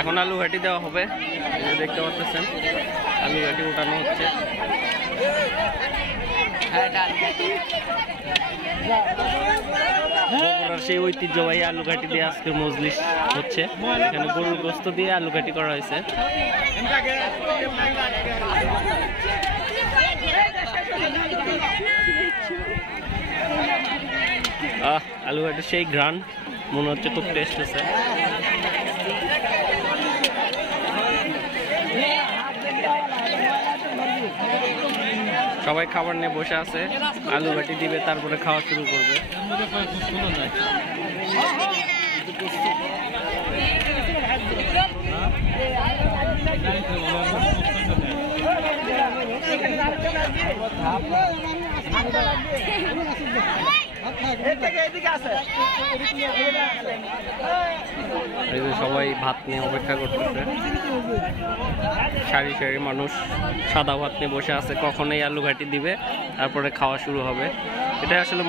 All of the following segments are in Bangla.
এখন আলু ঘাটি দেওয়া হবে, দেখতে পাচ্ছেন আলু ঘাটি উঠানো হচ্ছে। বগুড়ার সেই ঐতিহ্যবাহী আলু ঘাটি দিয়ে আজকে মজলিস হচ্ছে। এখানে গরুর গোস্ত দিয়ে আলু ঘাটি করা হয়েছে। আলু ঘাটি সেই ঘ্রাণ, মনে হচ্ছে খুব টেস্ট আছে। সবাই খাবার নিয়ে বসে আছে, আলু ঘাটি দিবে তারপরে খাওয়া শুরু করবে। সবাই ভাত নিয়ে অপেক্ষা করতেছে, সারি সারি মানুষ সাদা ভাত নিয়ে বসে আছে, কখন এই আলু ঘাটি দিবে তারপরে খাওয়া শুরু হবে। এটা আসলে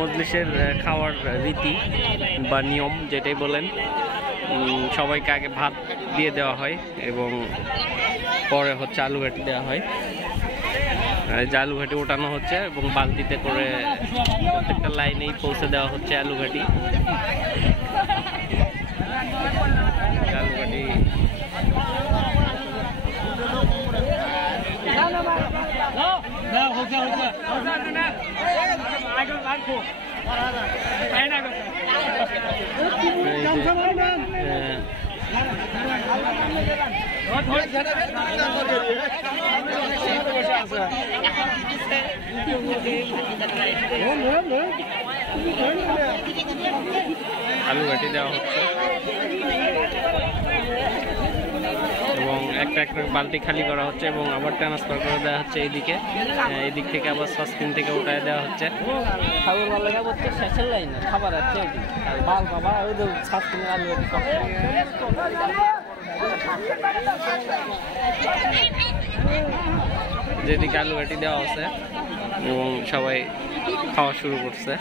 মজলিসের খাওয়ার রীতি বা নিয়ম যেটাই বলেন। সবাইকে আগে ভাত দিয়ে দেওয়া হয় এবং পরে হচ্ছে আলু ঘাটি দেওয়া হয়। যে আলু ঘাটি ওঠানো হচ্ছে এবং বালতিতে করে প্রত্যেকটা লাইনেই পৌঁছে দেওয়া হচ্ছে আলু ঘাটি। আলু ঘাটি আলু ঘাটি দেওয়া হচ্ছে এবং একটা একটা বালতি খালি করা হচ্ছে এবং আবার ট্রান্সফার করে দেওয়া হচ্ছে এইদিকে। এদিক থেকে আবার সাসপিন থেকে উঠায় দেওয়া হচ্ছে। খাবার ভালো লাগে বলতে শেষের লাইনে খাবার আছে আর বাল বাবা ওই যে সাসপিনের আলু ঘাটি যেদিকে আলু ঘাটি দেওয়া আছে এবং সবাই খাওয়া শুরু করছে।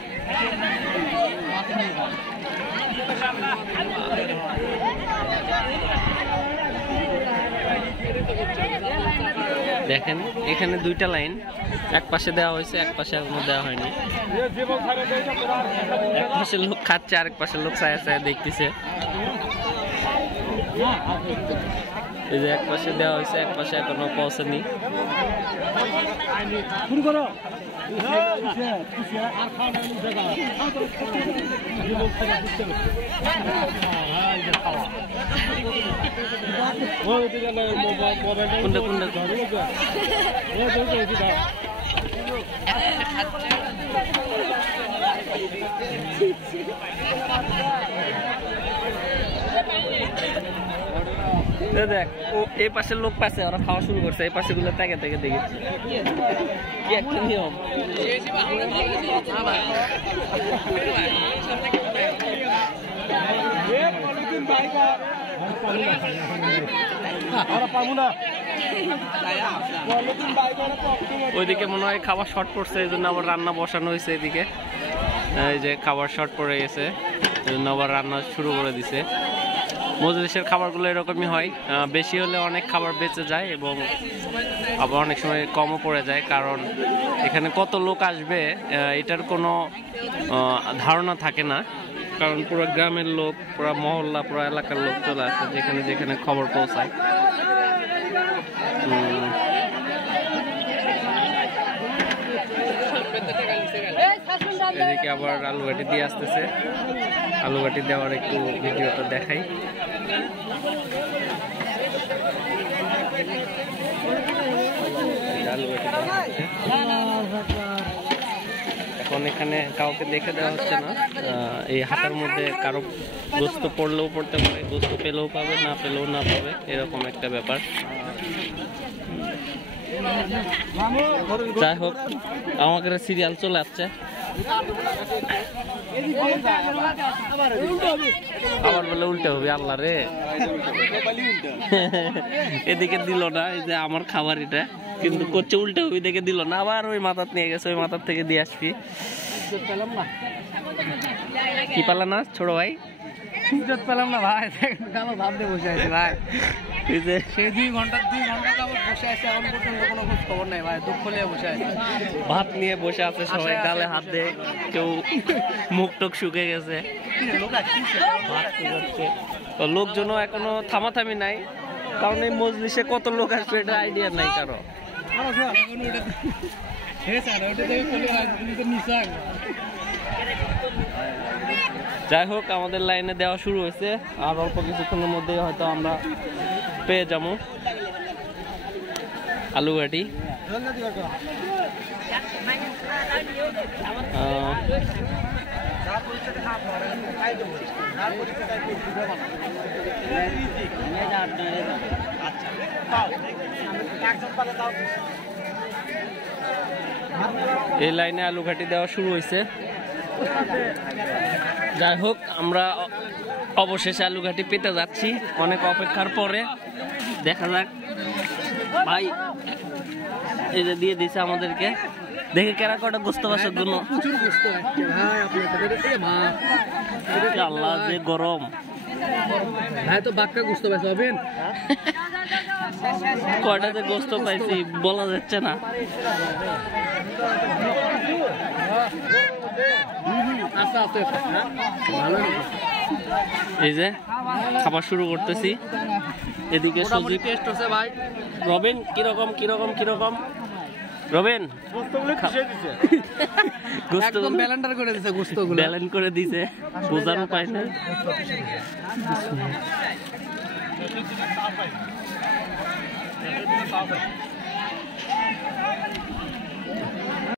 দেখেন এখানে দুইটা লাইন, এক পাশে দেওয়া হয়েছে, এক পাশে এখনো দেওয়া হয়নি। এক পাশের লোক খাচ্ছে, আরেক পাশের লোক ছায়া ছায়া দেখতেছে। এই যে এক পাশে দেওয়া হয়েছে, এক পাশে এখনো পৌঁছেনি। কোনটা কোনটা দেখ ও এই পাশের লোক পাশে ওরা খাওয়া শুরু করছে, এই পাশে গুলো তাকে তাকে দেখেছি। কি একটা নিয়ম। ওইদিকে মনে হয় খাবার শর্ট পড়ছে, এই জন্য আবার রান্না বসানো হয়েছে। এদিকে এই যে খাবার শর্ট পড়ে গেছে, এই জন্য আবার রান্না শুরু করে দিছে। মজলিসের খাবারগুলো এরকমই হয়, বেশি হলে অনেক খাবার বেঁচে যায় এবং আবার অনেক সময় কমও পড়ে যায়, কারণ এখানে কত লোক আসবে এটার কোনো ধারণা থাকে না। কারণ পুরো গ্রামের লোক, পুরো মহল্লা, পুরো এলাকার লোক চলে আসে যেখানে যেখানে খবর পৌঁছায়। এদিকে আবার আলু ঘাটি দিয়ে আসতেছে, আলু ঘাটি দেওয়ার একটু ভিডিওটা দেখাই। আলু ঘাটি এখন এখানে কাউকে দেখে দেওয়া হচ্ছে না। এই হাতের মধ্যে কারো গোস্ত পড়লেও পড়তে পারে, গোস্ত পেলেও পাবে, না পেলেও না পাবে, এরকম একটা ব্যাপার। যাই হোক, আমাকে সিরিয়াল চলে আসছে। আবার বলে উল্টে হবে, আল্লাহ রে। এদিকে দিল না, এই যে আমার খাবার এটা, কিন্তু করছে উল্টে হবে, দেখে দিল না, আবার ওই মাথার নিয়ে গেছে, ওই মাথার থেকে দিয়ে আসবি। কি পালা না ছোট ভাই? ইজ্জত পেলাম না ভাই, কালো ভাব দিয়ে বসে আছি ভাই। এই যে সেই 2 ঘন্টা যাবত বসে আছে, এখন পর্যন্ত কোনো খোঁজ খবর নাই ভাই, দুঃখ নিয়ে বসে আছে। ভাত নিয়ে বসে আছে সবাই, আশায় গালে হাত দিয়ে, কেউ মুখ টুক শুকে গেছে, ভাত শুকাচ্ছে। তো লোকজনও এখনো থামাথামি নাই, কারণ এই মজলিসে কত লোক আসবে এটা আইডিয়া নাই কারো। যাই হোক, আমাদের লাইনে দেওয়া শুরু হয়েছে, আর অল্প কিছুক্ষণের মধ্যেই হয়তো আমরা পেয়ে যাবো আলু ঘাটি। এই লাইনে আলু ঘাটি দেওয়া শুরু হয়েছে। যাই হোক, আমরা অবশেষে আলু ঘাটি পেতে যাচ্ছি অনেক অপেক্ষার পরে। দেখা যাক ভাই, এই যে দিয়ে দিছে আমাদেরকে, দেখে কেরা কটা গোস্ত বাসার জন্য। প্রচুর গোস্ত আসছে ভাই আপনার, আল্লাহ যে গরম ভাই। তো বাক্কা গোস্ত পাইছে হবেন, কয়টা যে গোস্ত পাইছি বলা যাচ্ছে না। আচ্ছা আচ্ছা ভালো। এই যে খাবার শুরু করতেছি, এদিকে সবজি টেস্ট হচ্ছে ভাই। রবিন কিরকম কিরকম কিরকম রবিন একদম ব্যালেন্ডার করে দিয়েছে গোস্তগুলো, ব্যালেন্স করে দিছে, বোঝানো পায় না।